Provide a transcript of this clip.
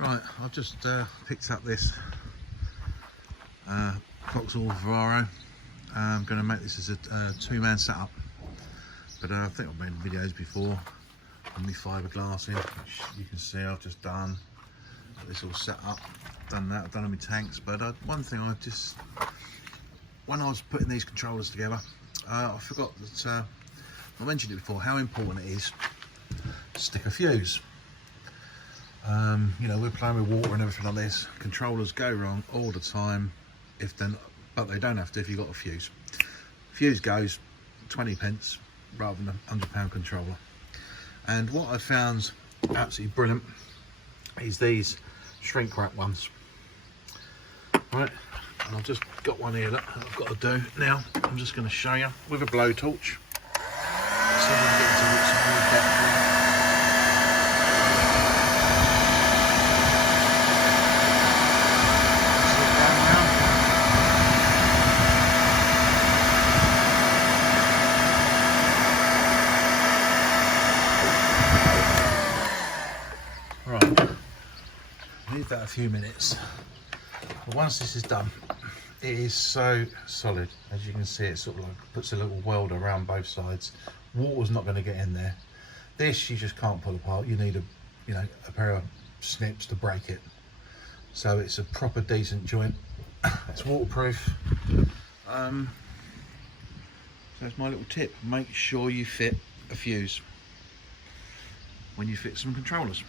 Right, I've just picked up this Vauxhall Varro. I'm going to make this as a two-man setup, but I think I've made videos before on my fiberglassing, which you can see I've just done. Got this all set up, done that, I've done on my tanks. But one thing when I was putting these controllers together, I forgot that I mentioned it before, how important it is to stick a fuse. You know, we're playing with water and everything like this. Controllers go wrong all the time, but they don't have to if you've got a fuse. Fuse goes 20 pence rather than a £100 controller. And what I found absolutely brilliant is these shrink wrap ones. Right, and I've just got one here that I've got to do now. I'm just going to show you with a blowtorch. See if I can get into some more depth. Right, leave that a few minutes. But once this is done, it is so solid. As you can see, it sort of like puts a little welder around both sides. Water's not going to get in there. This you just can't pull apart. You need a pair of snips to break it. So it's a proper decent joint. It's waterproof. So that's my little tip. Make sure you fit a fuse when you fit some controllers.